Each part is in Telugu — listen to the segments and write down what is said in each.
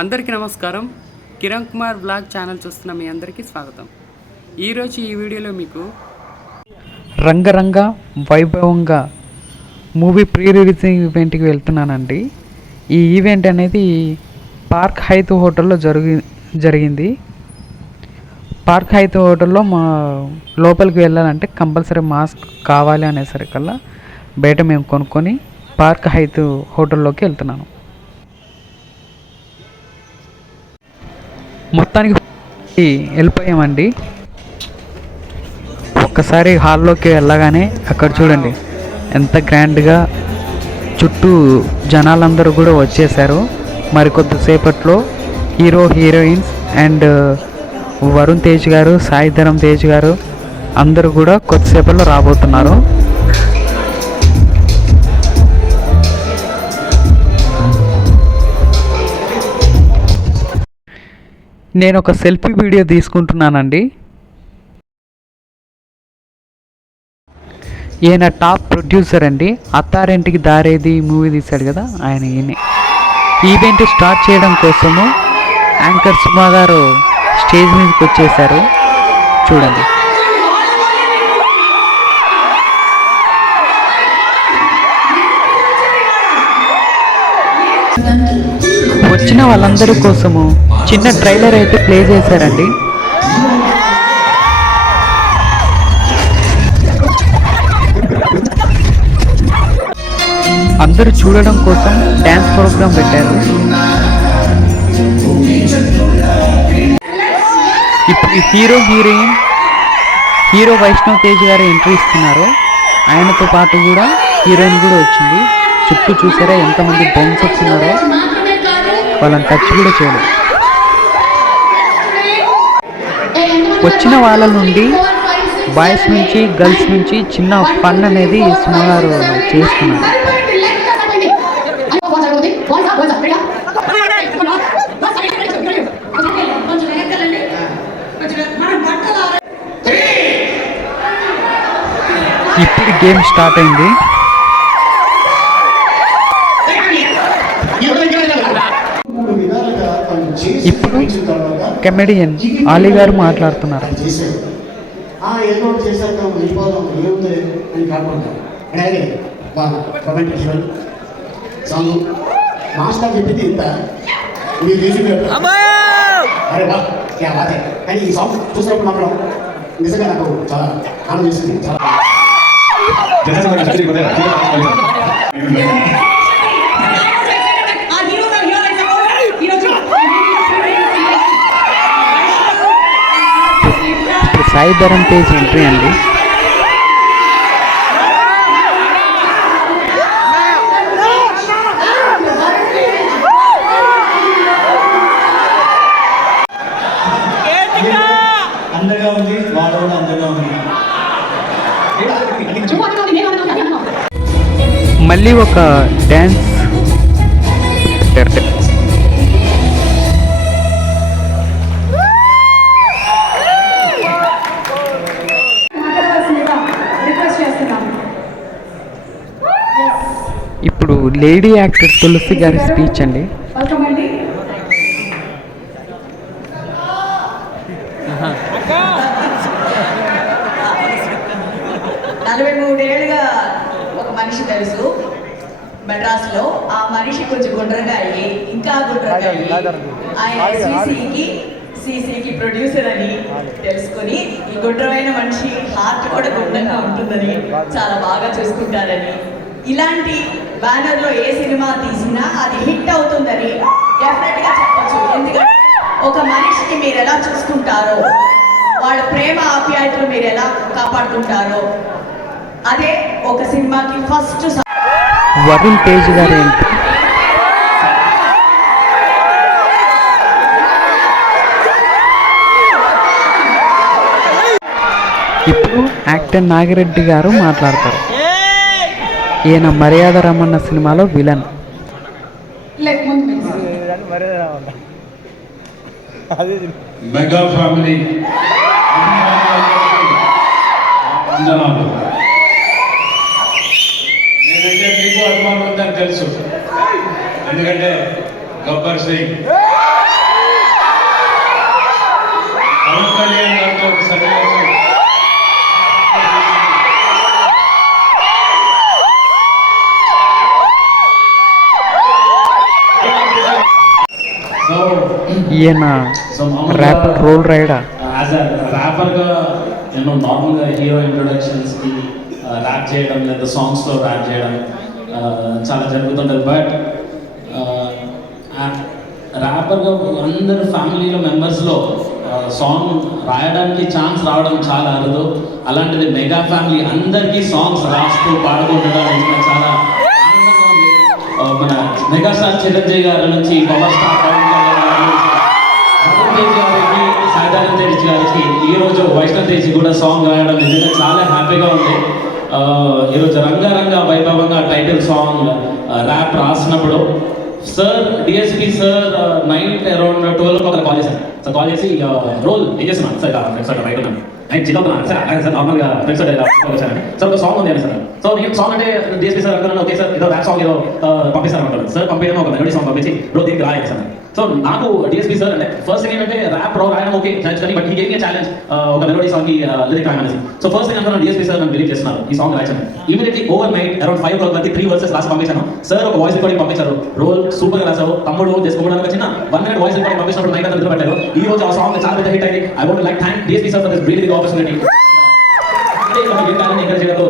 అందరికీ నమస్కారం. కిరణ్ కుమార్ బ్లాగ్ ఛానల్ చూస్తున్న మీ అందరికీ స్వాగతం. ఈరోజు ఈ వీడియోలో మీకు రంగరంగా వైభవంగా మూవీ ప్రీ రిలీజింగ్ ఈవెంట్కి వెళ్తున్నానండి. ఈ ఈవెంట్ అనేది పార్క్ హైత్ హోటల్లో జరిగింది. పార్క్ హైత్ హోటల్లో మా లోపలికి వెళ్ళాలంటే కంపల్సరీ మాస్క్ కావాలి అనేసరికల్లా బయట మేము కొనుక్కొని పార్క్ హైత్ హోటల్లోకి వెళ్తున్నాను. మొత్తానికి వెళ్ళిపోయామండి. ఒక్కసారి హాల్లోకి వెళ్ళగానే అక్కడ చూడండి ఎంత గ్రాండ్గా చుట్టూ జనాలందరూ కూడా వచ్చేసారు. మరి కొద్దిసేపట్లో హీరో హీరోయిన్స్ అండ్ వరుణ్ గారు, తేజ్ గారు అందరూ కూడా కొద్దిసేపట్లో రాబోతున్నారు. నేను ఒక సెల్ఫీ వీడియో తీసుకుంటున్నానండి. ఈయన టాప్ ప్రొడ్యూసర్ అండి. అత్తారింటికి దారేది మూవీ తీశాడు కదా, ఆయన ఈయనే. ఈవెంట్ స్టార్ట్ చేయడం కోసము యాంకర్ సుమా గారు స్టేజ్ మీదకి వచ్చేసారు. చూడండి. వచ్చిన వాళ్ళందరి కోసము చిన్న ట్రైలర్ అయితే ప్లే చేశారండి. అందరూ చూడడం కోసం డ్యాన్స్ ప్రోగ్రాం పెట్టారు. ఇప్పుడు హీరో వైష్ణవ్ తేజ్ గారు ఎంట్రీ ఇస్తున్నారు. ఆయనతో పాటు కూడా హీరోయిన్ కూడా వచ్చింది. చుట్టూ చూసారా ఎంతమంది బౌన్సర్స్ ఉన్నారో, వాళ్ళని టచ్ కూడా చేయలేదు. వచ్చిన వాళ్ళ నుండి బాయ్స్ నుంచి గర్ల్స్ నుంచి చిన్న ఫన్ అనేది సుమారు చేస్తున్నారు. ఇప్పుడు గేమ్ స్టార్ట్ అయింది. ఇప్పుడు కమెడియన్ ఆలీ గారు మాట్లాడుతున్నారు. నిజంగా నాకు చాలా ఆనందిస్తుంది. వారుంటేజ్ ఎంట్రీ అండి. అందంగా ఉంది, వాడు కూడా అందంగా ఉంది. మళ్ళీ ఒక డ్యాన్స్ ఇప్పుడు లేడీ యాక్టర్ తులసి గారి స్పీచ్ అండి. ఏళ్ళుగా ఒక మనిషి తెలుసు మెడ్రాస్లో. ఆ మనిషి కొంచెం గుండ్రంగా అయ్యి ఇంకా గుండ్రంగా అయ్యి ఆయన సీసీకి ప్రొడ్యూసర్ అని తెలుసుకొని ఈ గుండ్రమైన మనిషి హార్ట్ కూడా గుండ్రంగా ఉంటుందని, చాలా బాగా చూసుకుంటారని, ఇలాంటి బ్యానర్లో ఏ సినిమా తీసినా అది హిట్ అవుతుందని డెఫినెట్గా చెప్పచ్చు. ఎందుకంటే ఒక మనిషిని మీరు ఎలా చూసుకుంటారో, వాళ్ళ ప్రేమ ఆప్యాయతలు మీరు ఎలా కాపాడుకుంటారో, అదే ఒక సినిమాకి ఫస్ట్. వరుణ్ తేజ్ గారు ఏంటి ఇప్పుడు యాక్టర్ నాగిరెడ్డి గారు మాట్లాడతారు. ఈయన మర్యాద రమణ సినిమాలో విలన్. మెగా ఫ్యామిలీ నేనంటే మీకు అభిమానం ఉందని తెలుసు. ఎందుకంటే గబ్బర్ సింగ్ pawankalyan గారితో ఒక సన్నివేశం. ఈయన ర్యాపర్ రోల్ రైడా. యాజ్ అ ర్యాపర్గా నేను నార్మల్గా హీరో ఇంట్రొడక్షన్స్కి ర్యాప్ చేయడం లేదా సాంగ్స్లో ర్యాప్ చేయడం చాలా జరుగుతుంటుంది. బట్ ర్యాపర్గా అందరు ఫ్యామిలీలో మెంబర్స్లో సాంగ్ రాయడానికి ఛాన్స్ రావడం చాలా అరుదు. అలాంటిది మెగా ఫ్యామిలీ అందరికీ సాంగ్స్ రాస్తూ పాడుకుంటడం చాలా ఆనందంగా ఉంది. మన మెగాస్టార్ చిరంజీవి గారి నుంచి పవర్ స్టార్ పవన్ కళ్యాణ్ గారి నుంచి varuntej గారికి హైదరాబాద్ గారికి ఈరోజు వైష్ణవ్ కూడా సాంగ్ రాయడం నిజంగా చాలా హ్యాపీగా ఉంది. ఈరోజు రంగా రంగా వైభవంగా టైటిల్ సాంగ్ ర్యాప్ రాసినప్పుడు sir DSP sir night around 12 ఒక కాల్ చేశాను. సార్ కాల్ చేసి రోల్ ఏం చేస్తున్నాను సార్ సార్ బయట ఉన్నాను నేను చిన్నవుతున్నాను సార్ అలాగే సార్ నార్మల్గా ఫ్రెండ్స్ వచ్చాను సార్ ఒక సాంగ్ ఉంది అని సార్. సో నేను సాంగ్ అంటే డిఎస్పీ సార్ అంటున్నాను ఓకే సార్ ఏదో ర్యాప్ సాంగ్ ఏదో పంపిస్తాను సార్. పంపించడం ఒక మెలోడీ సాంగ్ పంపించి రోజు దీనికి రాయాలి సార్. సో నాకు డిఎస్పీ సార్ అంటే ఫస్ట్ థింగ్ ఏంటంటే ర్యాప్ రాయడం ఓకే కానీ బట్ ఈ గేమ్ ఛాలెంజ్ ఒక మెలోడీ సాంగ్ లిరిక్ రాయమనేసి. సో ఫస్ట్ థింగ్ అనుకున్నాను డిఎస్పీ సార్ నన్ను బిలీవ్ చేస్తున్నారు ఈ సాంగ్ రాయచాను. Immediately over night around 5 o'clock వరకు 3 verses రాసి పంపించాను. సార్ ఒక వాయిస్ రికార్డింగ్ పంపించారు. రోల్ సూపర్ గా రాసావు తమ్ముడు చేసుకోవడానికి చిన్న 1 minute వాయిస్ రికార్డింగ్ పంపించినప్పుడు నైట్ అంతా నిద్రపట్టారు. ఈ రోజు ఆ సాంగ్ చాలా పెద్ద హిట్ అయింది. I want like thank DSP sir for this breathing opportunity.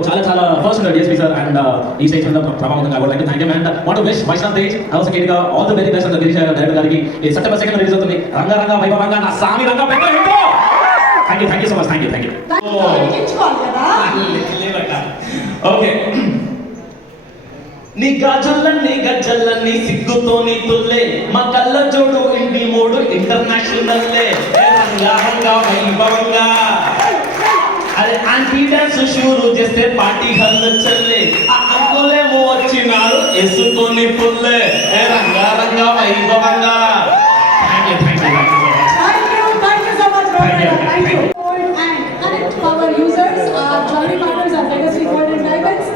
చాలా చాలా ఫస్ట్ డిఎస్పీ సార్ అండ్ ఈ స్టేజ్ మీద ప్రభావంగా I would like to thank him and want to wish Vaishnav Tej also కేడిగా all the very best and Girish director గారికి ఈ సెప్టెంబర్ 2 రిలీజ్ అవుతుంది రంగా రంగా వైభవంగా నా సామి రంగా పెద్ద hit. Thank you so much. Thank you okay. నీ గజ్జల్లన్నీ సిగ్గుతోని తుల్లే మా కళ్ళ జోడు ఇంటి మూడు ఇంటర్నేషనల్ రంగా రంగా వైభవంగా అరే ఆంటీ డాన్స్ షూరు చేస్తే పార్టీ హల్లు చల్లే ఆ అంకులేమో వచ్చినారు ఎసుకొని పుల్లే రంగా రంగా వైభవంగా. Thank you so much. Thank you. And connect to our users, our jewelry partners, our legacy gold and diamonds.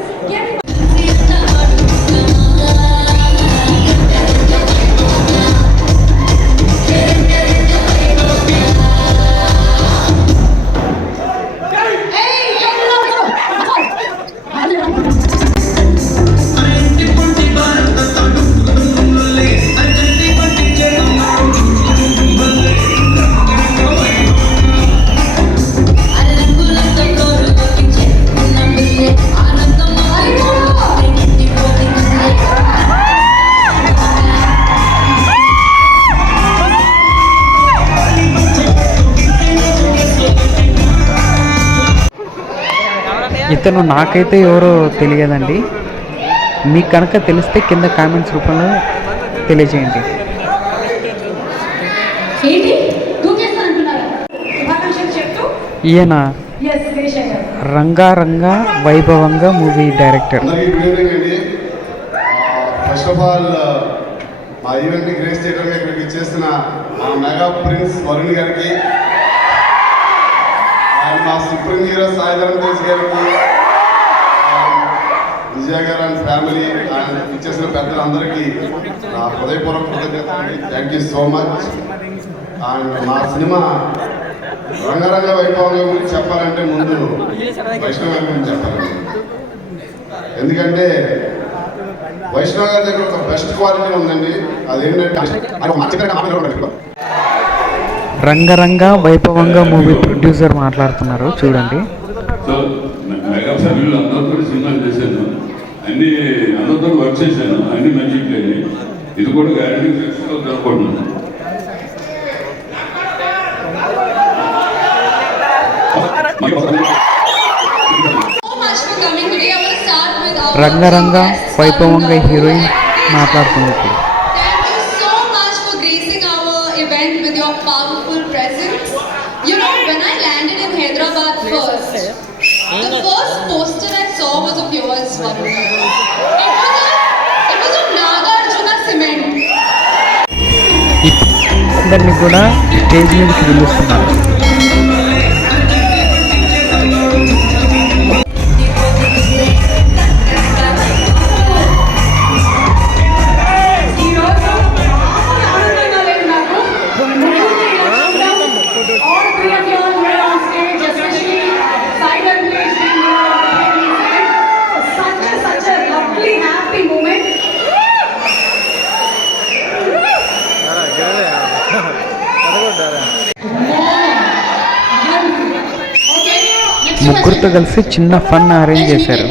ఇతను నాకైతే ఎవరో తెలియదండి. మీకు కనుక తెలిస్తే కింద కామెంట్స్ రూపంలో తెలియజేయండి. ఈయన రంగా రంగా వైభవంగా movie director. First of all మా ఈవెంట్ని గ్రేస్ చేయడానికి ఇక్కడికి ఇచ్చేసిన మా మెగా ప్రిన్స్ వరుణ్ గారికి అండ్ మా సుప్రీం హీరో వెంకటేష్ గారికి విజయ గారు అండ్ ఫ్యామిలీ అండ్ ఇచ్చేసిన పెద్దలందరికీ నా హృదయపూర్వక కృతజ్ఞతలు. Thank you so much. And మా సినిమా రంగరంగ వైభవంగా గురించి చెప్పాలంటే ముందు వైష్ణవ్ గారి గురించి చెప్పాలండి. ఎందుకంటే వైష్ణవ్ గారి దగ్గర ఒక బెస్ట్ క్వాలిటీ ఉందండి. అదేంటంటే రంగరంగ వైభవంగా మూవీ ప్రొడ్యూసర్ మాట్లాడుతున్నారు చూడండి. సో మెగా ఫ్యామిలీలో అందరితో సినిమాలు చేశాను, అన్ని అందరితో వర్క్ చేశాను, అన్ని మంచి ప్లేని. ఇది కూడా గ్యారంటీ సక్సెస్ జరుపుకుంటున్నాను. రంగరంగ వైభవంగా హీరోయిన్ మాట్లాడుతుంది. With your powerful presence, you know, when I landed in Hyderabad first, the first poster I saw was of yours, Varun. It was of Nagarjuna cement. అందరినీ కూడా స్టేజ్ మీదకి పిలుస్తున్నారు. ముగ్గురితో కలిసి చిన్న ఫన్ అరేంజ్ చేశారు.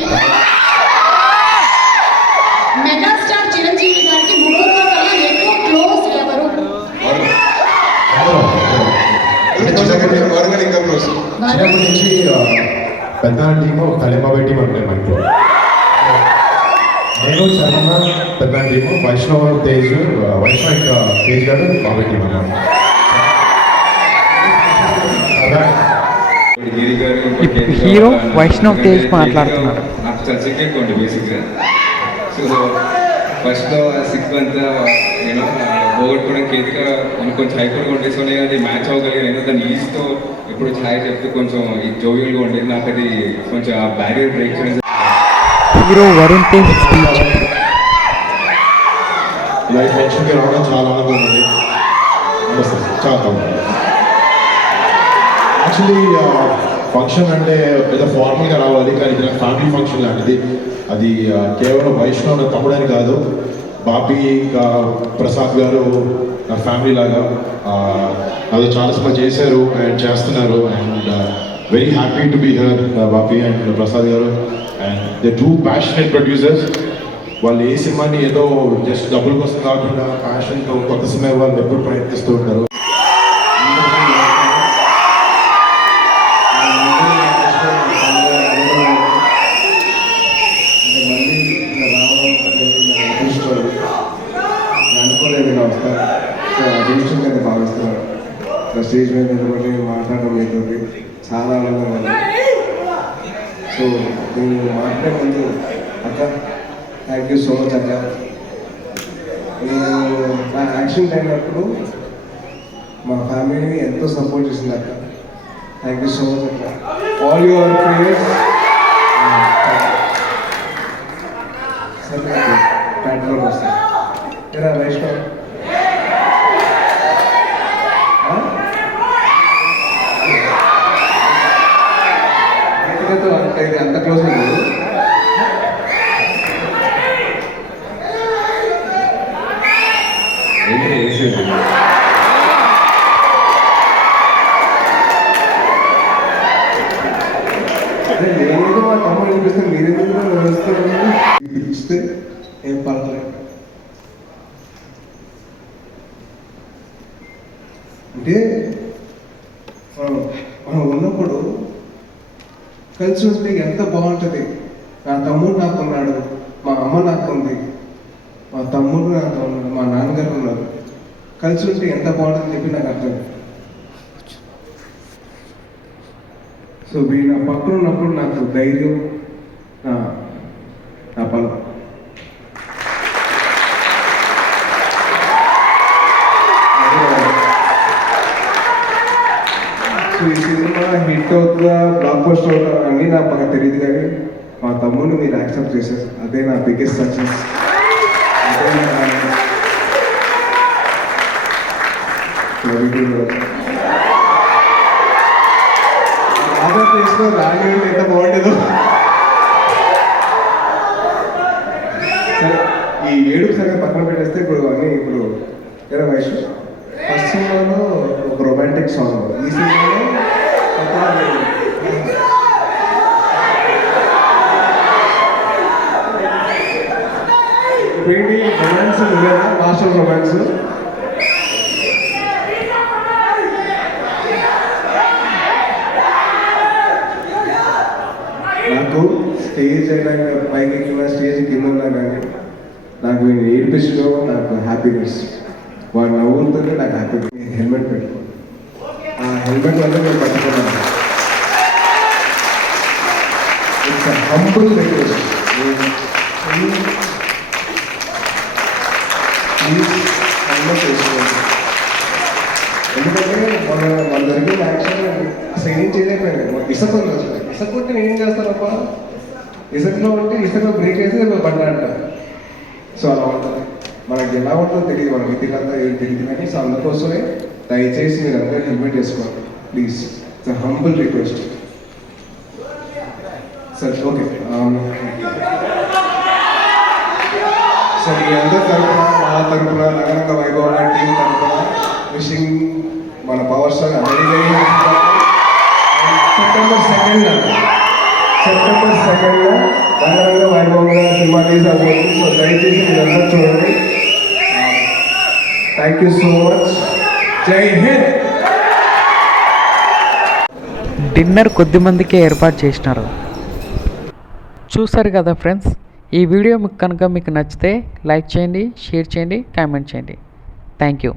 మెగాస్టార్ చిరంజీవి గారికి ముగ్గురులో కన్నా ఎక్కువ క్లోజ్ ఎవరు? చిన్నప్పటి నుంచి పెద్ద టీము కలిమాబాయి టీం ఉంటాయి మనకు. నేను చరణ పెద్ద టీము, వైష్ణవ్ తేజ్ తేజ్ గారు బాబాయ్ టీం అన్నమాట. హీరో వైష్ణవ్ తేజ్ మాట్లాడుతున్నారు. నాకు చాలా సిక్ ఎక్కువ ఉండే బేసిక్గా. సో ఫస్ట్లో సిక్ అంతా నేను పోగొట్టుకోవడం కేతిగా కొంచెం హైపర్గా ఉండే. సో నేను అది మ్యాచ్ అవ్వగలిగాను. నేను దాన్ని ఈజీతో ఎప్పుడు ఛాయ్ చెప్తూ కొంచెం ఈ జోవియల్గా ఉండేది. నాకు అది కొంచెం ఆ బ్యారియర్ బ్రేక్ చేయడం. Hero Varun Tej speech. లైఫ్ ఫంక్షన్కి రావడం చాలా ఆనందంగా ఉంది. చాలా యాక్చువల్లీ ఫంక్షన్ అంటే పెద్ద ఫార్మల్గా రావాలి, కానీ ఇది నాకు ఫ్యామిలీ ఫంక్షన్ లాంటిది. అది కేవలం వైష్ణవ్ నా తమ్ముడని కాదు, బాపీ ఇంకా ప్రసాద్ గారు నా ఫ్యామిలీ లాగా. అది చాలా సినిమా చేశారు అండ్ చేస్తున్నారు. And very happy to be here Bapi and Prasad గారు. And they two passionate producers. వాళ్ళు ఏ సినిమాని ఏదో జస్ట్ డబ్బుల కోసం కాకుండా ప్యాషన్తో కొత్త సినిమా వాళ్ళు ఎప్పుడు ప్రయత్నిస్తూ ఉంటారు. అనుకోలేదు ఇలా వస్తారు. సో అదృష్టంగా నేను భావిస్తున్నాను. స్టేజ్ మీద నిలబడి మాట్లాడడం అవుతుంది, చాలా ఆనందంగా ఉంది. సో నేను మాట్లాడే ముందు అక్క థ్యాంక్ యూ సో మచ్ అక్క. నేను నా యాక్షన్ అయినప్పుడు మా ఫ్యామిలీని ఎంతో సపోర్ట్ చేసింది అక్క. థ్యాంక్ యూ సో మచ్ అక్క. All your prayers. సరే ప్యాట్రోల్ వస్తాను. ఏరా వైష్ణవ్ అంత క్లోజ్ లేదు. అదే నేనేదో మా తమ్ముడు వినిపిస్తాను, మీరేందుకు వ్యవస్థ ఇస్తే ఏం పర్లేదు. అంటే మనం ఉన్నప్పుడు కలిసి ఉంటే ఎంత బాగుంటుంది. నా తమ్ముడు నాకు ఉన్నాడు, మా అమ్మ నాకు ఉంది, మా తమ్ముడు నాకు ఉన్నాడు, మా నాన్నగారు ఉన్నారు. కలిసి ఉంటే ఎంత బాగుంటుందని చెప్పి నాకు అర్థం. సో వీడు నా పక్కన ఉన్నప్పుడు నాకు ధైర్యం, నా బలం. సో ఈ సినిమా హిట్ అవుతుందా, బ్లాక్ బస్టర్ అవుతుందా అన్నీ నాకు బాగా తెలియదు, కానీ మా తమ్ముడిని మీరు యాక్సెప్ట్ చేశారు. అదే నా బిగ్గెస్ట్ సక్సెస్. అదే ఆంధ్రప్రదేశ్లో రాజు ఎంత బాగుంటుందో. సరే ఈ ఏడుపు సగం పక్కన పెట్టేస్తే ఇప్పుడు అన్నీ ఇప్పుడు ఎలా వయసు ఫస్ట్ సినిమాలో ఒక రొమాంటిక్ సాంగ్, ఈ సినిమాలో ఏంటి రొమాన్స్ లేదా మాస్టర్ రొమాన్స్. నాకు స్టేజ్ అయినా పైకి ఎక్కిన స్టేజ్ కింద ఉన్నా కానీ నాకు నేను ఏడిపించడం నాకు హ్యాపీనెస్. వాడు నవ్వుతుంటే నాకు హ్యాపీ. హెల్మెట్ పెట్టుకోండి, ఆ హెల్మెట్ వల్ల నేను పట్టుకున్నాను. It's humble request, please helmet వేసుకోండి. ఎందుకంటే మన జరిగిన యాక్షన్ అసలు ఏం చేయలేకపోయాను. ఇసుక ఉంది, ఇసుక ఉంటే నేను ఏం చేస్తానప్ప, ఇసుకలో ఉంటే ఇసుకలో బ్రేక్ వేసి బండి అంటారు. సో అలా ఉంటుంది. మనకి ఎలా ఉంటుందో తెలియదు, మన విధికంతా ఏం తెలియదు. కానీ సో అందుకోసమే దయచేసి మీరు అందరూ హెల్మెట్ వేసుకోండి please. It's humble request sir. Okay sir, మీ అందరి తరఫున, మా తరఫున, రంగా వైభవాగా టీం తరఫున విషింగ్ మన power star very very September 2nd Rangaranga Vaibhavanga cinema తీసుకోబోతుంది. సో దయచేసి మీరందరూ చూడండి. Thank you so much. జై హింద్. డిన్నర్ కొద్ది మందికే ఏర్పాటు చేసినారు. చూసారు కదా ఫ్రెండ్స్, ఈ వీడియో మీకు కనుక మీకు నచ్చితే లైక్ చేయండి, షేర్ చేయండి, కామెంట్ చేయండి. Thank you.